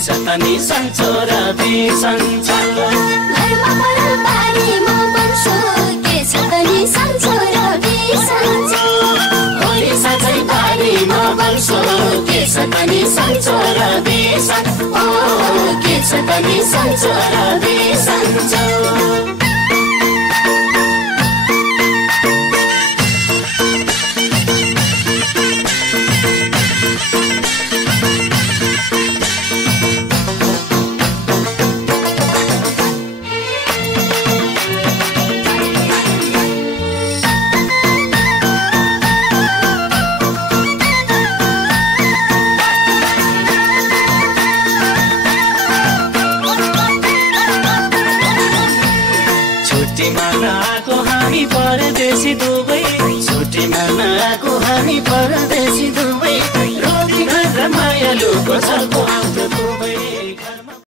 छ त नि सन्चो र बिसन्चो घरमा परेर बारी म बन्छु के छ त नि सन्चो र बिसन्चो होली साँझै बारी म बन्छु के छ त नि सन्चो र बिसन्चो ओ के छ त नि सन्चो र बिसन्चो मनाको हामी परदेशी दुबै छुट्टीमा नआएको हामी परदेशी दुबै रोटी घर मायालुको छलको आउँछ दुबै